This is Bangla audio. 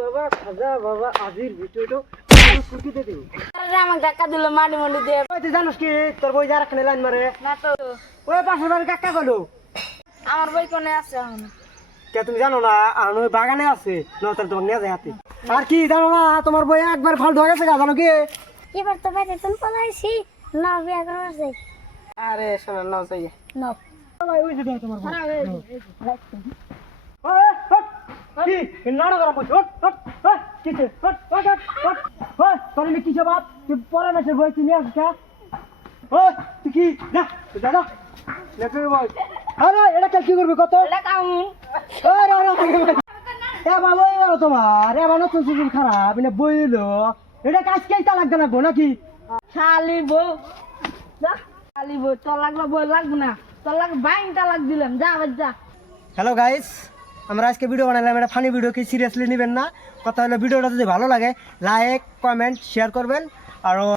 বাবা খাজা বাবা আজির ভিডিওটো আরে দিল দিয়ে ওই তুই জানোস কি? তোর বই যারা খানে লাইন মারে। না তো। ওই পাশের বাড়ি কাকা গেলো। আমার বই কোনে আছে এখন? কে তুমি জানো না আর ওই বাগানে আছে। নিয়ে যায় হাতে। আর কি জানো না তোমার বই একবার ফাল ঢোকে গেছে জানো কি? এবার তো বাইরে তুমি পলাইছি না বিয়া করার আছে আরে শোনো নাও না। ওই যে তোমার বই। কি? করা বলছো? তোর বাপ? তুই মাসের বই তুই নিয়ে আসিস কে? তুই। আরে, এটা কে কি করবি কত? এটা কামু। এ বাবা, এই তোমার, এ বাবা নতুন সুযোগ খারাপ, এনে বই এলো। এটা কাজ কে লাগবে না গো, নাকি? শালি বউ যা শালি বউ তোর লাগল বই লাগবে না তোর লাগবে বাইনটা লাগ দিলাম যা আবার যা হ্যালো গাইস আমরা আজকে ভিডিও বানালাম, এটা ফানি ভিডিও কি সিরিয়াসলি নেবেন না। কথা হলো ভিডিওটা যদি ভালো লাগে লাইক কমেন্ট শেয়ার করবেন। আর